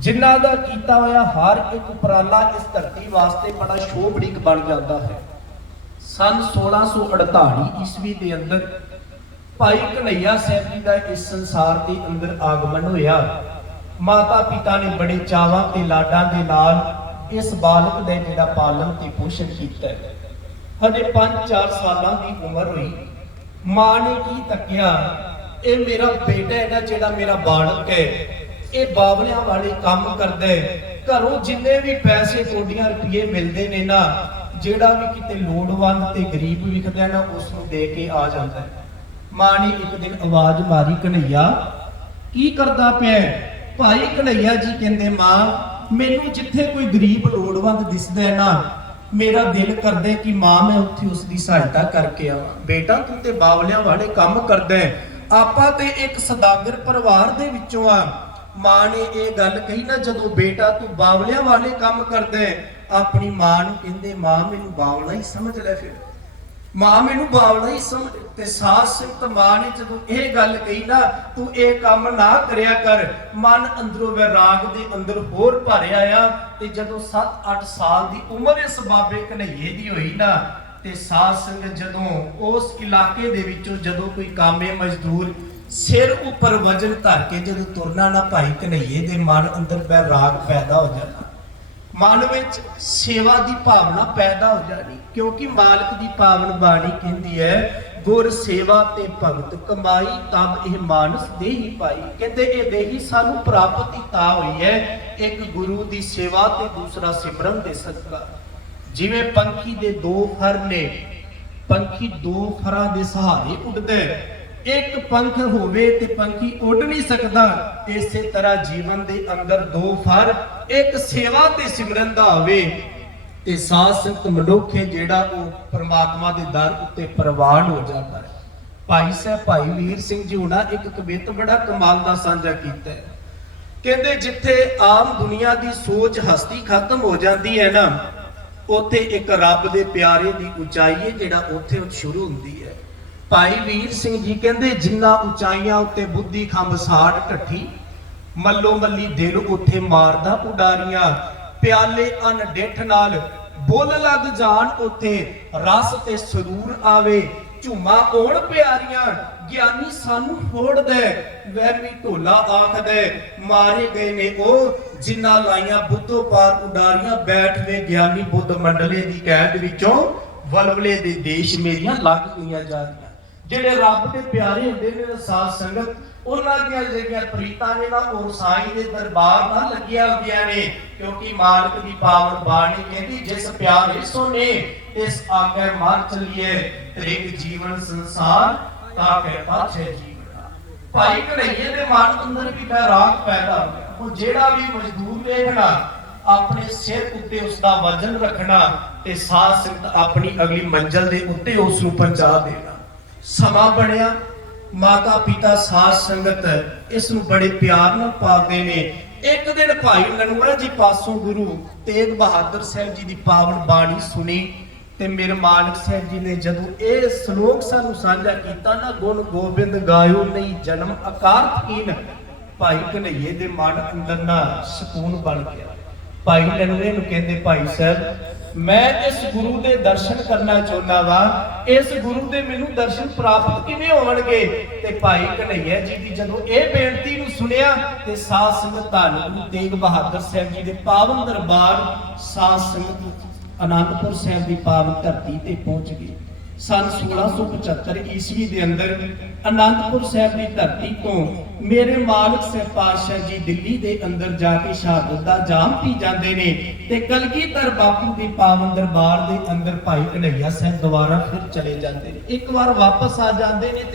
ਜਿਨ੍ਹਾਂ ਦਾ ਕੀਤਾ ਹੋਇਆ ਹਰ ਇੱਕ ਉਪਰਾਲਾ ਇਸ ਧਰਤੀ ਵਾਸਤੇ ਬੜਾ ਸ਼ੋਭੜੀਕ ਬਣ ਜਾਂਦਾ ਹੈ। ਸਨ 1648 ਈਸਵੀ ਦੇ ਅੰਦਰ ਭਾਈ ਕਨਈਆ ਸਾਹਿਬ ਜੀ ਦਾ ਇਸ ਸੰਸਾਰ ਦੇ ਅੰਦਰ ਆਗਮਨ ਹੋਇਆ। ਮਾਤਾ ਪਿਤਾ ਨੇ ਬੜੇ ਚਾਵਾਂ ਤੇ ਲਾਡਾਂ ਦੇ ਨਾਲ ਇਸ ਬਾਲਕ ਦਾ ਜਿਹੜਾ ਪਾਲਣ ਤੇ ਪੋਸ਼ਣ ਕੀਤਾ ਹਜੇ 5-4 ਸਾਲਾਂ ਦੀ ਉਮਰ ਹੋਈ। ਮਾਂ ਨੇ ਕੀ ਤੱਕਿਆ, ਇਹ ਮੇਰਾ ਬੇਟਾ ਹੈ ਨਾ ਜਿਹੜਾ ਮੇਰਾ ਬਾਲਕ ਹੈ ਇਹ ਬਾਵਲਿਆਂ ਵਾਲੇ ਕੰਮ ਕਰਦਾ। ਘਰੋਂ ਜਿੰਨੇ ਵੀ ਪੈਸੇ ਕੋਡੀਆਂ ਰੁਪਏ ਮਿਲਦੇ ਨੇ ਨਾ, ਜਿਹੜਾ ਵੀ ਕਿਤੇ ਲੋੜਵੰਦ ਤੇ ਗਰੀਬ ਵਿਖਦਾ ਨਾ ਉਸ ਨੂੰ ਦੇ ਕੇ ਆ ਜਾਂਦਾ ਮਾਂ ਨੇ ਇੱਕ ਦਿਨ ਆਵਾਜ਼ ਮਾਰੀ ਕਨਈਆ ਕੀ ਕਰਦਾ ਪਿਆ ਭਾਈ ਕਨਈਆ ਜੀ ਕਹਿੰਦੇ, ਮਾਂ, ਮੈਨੂੰ ਜਿੱਥੇ ਕੋਈ ਗਰੀਬ ਲੋੜਵੰਦ ਦਿਸਦਾ ਹੈ ਨਾ, ਮੇਰਾ ਦਿਲ ਕਰਦਾ ਕਿ ਮਾਂ, ਮੈਂ ਉੱਥੇ ਉਸ ਦੀ ਸਹਾਇਤਾ ਕਰਕੇ ਆਵਾਂ। ਬੇਟਾ, ਤੂੰ ਤੇ ਬਾਵਲਿਆਂ ਵਾਲੇ ਕੰਮ ਕਰਦਾ ਆਪਾਂ ਤੇ ਇੱਕ ਸਦਾਗਰ ਪਰਿਵਾਰ ਦੇ ਵਿੱਚੋਂ ਆ। ਮਾਂ ਨੇ ਇਹ ਗੱਲ ਕਹੀ ਨਾ, ਜਦੋਂ ਬੇਟਾ ਤੂੰ ਬਾਵਲਿਆਂ ਵਾਲੇ ਕੰਮ ਕਰਦਾ ਆਪਣੀ ਮਾਂ ਨੂੰ ਕਹਿੰਦੇ, ਮਾਂ, ਮੈਨੂੰ ਬਾਵਲਾ ਹੀ ਸਮਝ ਲੈ ਫਿਰ। ਮਾਂ ਮੈਨੂੰ ਬਾਵਲਾ ਹੀ ਸਮਝ, ਤੇ ਸਾਸ ਸੰਤ ਮਾਂ ਨੇ ਜਦੋਂ ਇਹ ਗੱਲ ਕਹੀ ਨਾ, ਤੂੰ ਇਹ ਕੰਮ ਨਾ ਕਰਿਆ ਕਰ। ਮਨ ਅੰਦਰੋਂ ਵੈਰਾਗ ਦੇ ਅੰਦਰ ਹੋਰ ਭਰਿਆ ਆ, ਤੇ ਜਦੋਂ 7-8 ਸਾਲ ਦੀ ਉਮਰ ਇਸ ਬਾਬੇ ਕਨਈਏ ਦੀ ਹੋਈ ਨਾ, ਤੇ ਸਾਧ ਸੰਗਤ ਜਦੋਂ ਉਸ ਇਲਾਕੇ ਦੇ ਵਿੱਚੋਂ ਜਦੋਂ ਕੋਈ ਕਾਮੇ ਮਜ਼ਦੂਰ ਸਿਰ ਉੱਪਰ ਵਜਨ ਧਰ ਕੇ ਜਦੋਂ ਤੁਰਨਾ ਨਾ ਭਾਈ ਕਨਈਏ ਦੇ ਮਨ ਅੰਦਰ ਵੈਰਾਗ ਪੈਦਾ ਹੋ ਜਾਣਾ ਮਨ ਵਿੱਚ ਸੇਵਾ ਦੀ ਭਾਵਨਾ ਪੈਦਾ ਹੋ ਜਾਣੀ, ਕਿਉਂਕਿ ਮਾਲਕ ਦੀ ਪਾਵਨ ਬਾਣੀ ਕਹਿੰਦੀ ਹੈ, ਗੁਰ ਸੇਵਾ ਤੇ ਭਗਤ ਕਮਾਈ, ਤਬ ਇਹ ਮਾਨਸ ਦੇਹੀ ਪਾਈ। ਕਹਿੰਦੇ ਇਹ ਦੇਹੀ ਸਾਨੂੰ ਪ੍ਰਾਪਤ ਹੀ ਤਾਂ ਹੋਈ ਹੈ, ਇੱਕ ਗੁਰੂ ਦੀ ਸੇਵਾ ਤੇ ਦੂਸਰਾ ਸਿਮਰਨ ਦੇ ਸਦਕਾ। ਜਿਵੇਂ ਪੰਖੀ ਦੇ ਦੋ ਫਰ ਨੇ, ਪੰਖੀ ਦੋ ਫਰਾਂ ਦੇ ਸਹਾਰੇ ਉੱਡਦਾ। ਇੱਕ ਪੰਖ ਹੋਵੇ ਤੇ ਪੰਖੀ ਉੱਡ ਨਹੀਂ ਸਕਦਾ। ਇਸੇ ਤਰ੍ਹਾਂ ਜੀਵਨ ਦੇ ਅੰਦਰ ਦੋ ਫਰ, ਇੱਕ ਸੇਵਾ ਤੇ ਸਿਮਰਨ ਦਾ ਹੋਵੇ ਤੇ ਸਾਧ ਸੰਗਤ ਮਨੁੱਖ ਹੈ ਜਿਹੜਾ ਉਹ ਪ੍ਰਮਾਤਮਾ ਦੇ ਦਰ ਉੱਤੇ ਪ੍ਰਵਾਨ ਹੋ ਜਾਂਦਾ ਹੈ। ਭਾਈ ਸਾਹਿਬ, ਭਾਈ ਵੀਰ ਸਿੰਘ ਜੀ ਹੁਣਾ ਇੱਕ ਕਵਿਤ ਬੜਾ ਕਮਾਲ ਦਾ ਸਾਂਝਾ ਕੀਤਾ ਹੈ। ਕਹਿੰਦੇ ਜਿੱਥੇ ਆਮ ਦੁਨੀਆ ਦੀ ਸੋਚ ਹਸਤੀ ਖਤਮ ਹੋ ਜਾਂਦੀ ਹੈ ਨਾ, ਉੱਥੇ ਇੱਕ ਰੱਬ ਦੇ ਪਿਆਰੇ ਦੀ ਉਚਾਈ ਹੈ ਜਿਹੜਾ ਉੱਥੇ ਸ਼ੁਰੂ ਹੁੰਦੀ ਹੈ। ਭਾਈ ਵੀਰ ਸਿੰਘ ਜੀ ਕਹਿੰਦੇ, ਜਿੰਨਾ ਉਚਾਈਆਂ ਉੱਤੇ ਬੁੱਧੀ ਖੰਭ ਸਾੜ ਢੱਠੀ, ਮੱਲੋ ਮੱਲੀ ਦਿਲ ਉੱਥੇ ਮਾਰਦਾ ਉਡਾਰੀਆਂ ਪਿਆਲੇ ਅਨਡਿੱਠ ਨਾਲ ਬੁੱਲ ਲੱਗ ਜਾਣ ਉੱਥੇ, ਰਸ ਤੇ ਸਰੂਰ ਆਵੇ, ਝੂਮਾ ਓਣ ਪਿਆਰੀਆਂ, ਗਿਆਨੀ ਸਾਨੂੰ ਫੋੜਦਾ ਵਹਿਮੀ ਢੋਲਾ ਆਖਦਾ ਮਾਰੇ ਗਏ ਨੇ ਉਹ ਜਿਨ੍ਹਾਂ ਲਾਈਆਂ ਬੁੱਧੋ ਪਾਰ ਉਡਾਰੀਆਂ ਬੈਠ ਵੇ ਗਿਆਨੀ ਬੁੱਧ ਮੰਡਲੇ ਦੀ ਕੈਦ ਵਿੱਚੋਂ, ਵਲਵਲੇ ਦੇ ਦੇਸ਼ ਮੇਰੀਆਂ ਲੱਗ ਗਈਆਂ ਜਾਂਦੀਆਂ ਜਿਹੜੇ ਰੱਬ ਦੇ ਪਿਆਰੇ ਹੁੰਦੇ ਨੇ ਸਾਧ ਸੰਗਤ, ਉਹਨਾਂ ਦੀਆਂ ਜਿਹੜੀਆਂ ਪ੍ਰੀਤਾਂ ਨੇ ਨਾ, ਉਹ ਸਾਈਂ ਦੇ ਦਰਬਾਰ ਨਾਲ ਲੱਗੀਆਂ ਹੁੰਦੀਆਂ ਨੇ, ਕਿਉਂਕਿ ਮਾਲਕ ਦੀ ਪਾਵਨ ਬਾਣੀ ਕਹਿੰਦੀ, ਜਿਸ ਪਿਆਰੇ ਸੋਨੇ ਇਸ ਆਗੇ ਮਾਰ ਚਲੀਏ ਤ੍ਰਿਗ ਜੀਵਨ ਸੰਸਾਰ, ਤਾਂ ਕੇ ਪਾਛੇ ਜੀਵਨਾ ਭਾਈ ਕਨਈਏ ਦੇ ਮਨ ਅੰਦਰ ਵੀ ਬੈਰਾਗ ਪੈਦਾ ਉਹ ਜਿਹੜਾ ਵੀ ਮਜ਼ਦੂਰ ਵੇਖਣਾ ਆਪਣੇ ਸਿਰ ਉੱਤੇ ਉਸ ਦਾ ਵਜ਼ਨ ਰੱਖਣਾ ਤੇ ਸਾਧ ਸੰਗਤ ਆਪਣੀ ਅਗਲੀ ਮੰਜ਼ਲ ਦੇ ਉੱਤੇ ਉਸ ਨੂੰ ਪਹੁੰਚਾ ਦੇਣਾ। ਸਮਾਂ ਬਣਿਆ। ਮਾਤਾ ਪਿਤਾ ਸਾਧ ਸੰਗਤ ਇਸ ਨੂੰ ਬੜੇ ਪਿਆਰ ਨਾਲ ਪਾਲਦੇ ਨੇ। ਇੱਕ ਦਿਨ ਭਾਈ ਨਨੂਰਾ ਜੀ ਪਾਸੋਂ ਗੁਰੂ ਤੇਗ ਬਹਾਦਰ ਸਾਹਿਬ ਜੀ ਦੀ ਪਾਵਨ ਬਾਣੀ ਸੁਣੀ ਤੇ ਮੇਰੇ ਮਾਲਕ ਸਾਹਿਬ ਜੀ ਨੇ ਜਦੋਂ ਇਹ ਸ਼ਲੋਕ ਸਾਨੂੰ ਸਾਂਝਾ ਕੀਤਾ ਨਾ, ਗੁਣ ਗੋਬਿੰਦ ਗਾਇਓ ਨਹੀਂ ਜਨਮ ਅਕਾਰਥੀਨ ਭਾਈ ਕਨਈਏ ਦੇ ਮਨ ਅੰਦਰ ਨਾ ਸਕੂਨ ਬਣ ਗਿਆ। ਭਾਈ ਨਨੂਰੇ ਨੂੰ ਕਹਿੰਦੇ, ਭਾਈ ਸਾਹਿਬ ਮੈਂ ਇਸ ਗੁਰੂ ਦੇ ਦਰਸ਼ਨ ਕਰਨਾ ਚਾਹੁੰਦਾ ਵਾਂ, ਇਸ ਗੁਰੂ ਦੇ ਮੈਨੂੰ ਦਰਸ਼ਨ ਪ੍ਰਾਪਤ ਕਿਵੇਂ ਹੋਣਗੇ? ਤੇ ਭਾਈ ਕਨਈਆ ਜੀ ਦੀ ਜਦੋਂ ਇਹ ਬੇਨਤੀ ਨੂੰ ਸੁਣਿਆ, ਤੇ ਸਾਧ ਸੰਗਤ ਧੰਨ ਗੁਰੂ ਤੇਗ ਬਹਾਦਰ ਸਾਹਿਬ ਜੀ ਦੇ ਪਾਵਨ ਦਰਬਾਰ, ਸਾਧ ਸੰਗਤ ਅਨੰਦਪੁਰ ਸਾਹਿਬ ਦੀ ਪਾਵਨ ਧਰਤੀ ਤੇ ਪਹੁੰਚ ਗਈ ਸਨ 1675 ਈਸਵੀ ਦੇ ਅੰਦਰ ਅਨੰਦਪੁਰ ਸਾਹਿਬ ਦੀ ਧਰਤੀ ਤੋਂ ਮੇਰੇ ਮਾਲਕ ਸਾਹਿਬ ਪਾਤਸ਼ਾਹ ਜੀ ਦਿੱਲੀ ਦੇ ਅੰਦਰ ਜਾ ਕੇ ਸ਼ਹਾਦਤ ਦਾ ਜਾਮ ਪੀ ਜਾਂਦੇ ਨੇ ਤੇ ਕਲਗੀਧਰ ਬਾਪੂ ਦੀ ਪਾਵਨ ਦਰਬਾਰ ਦੇ ਅੰਦਰ ਭਾਈ ਕਨਈਆ ਸਾਹਿਬ ਦੁਬਾਰਾ ਫਿਰ ਚਲੇ ਜਾਂਦੇ ਨੇ। ਇੱਕ ਵਾਰ ਵਾਪਸ ਆ ਜਾਂਦੇ ਨੇ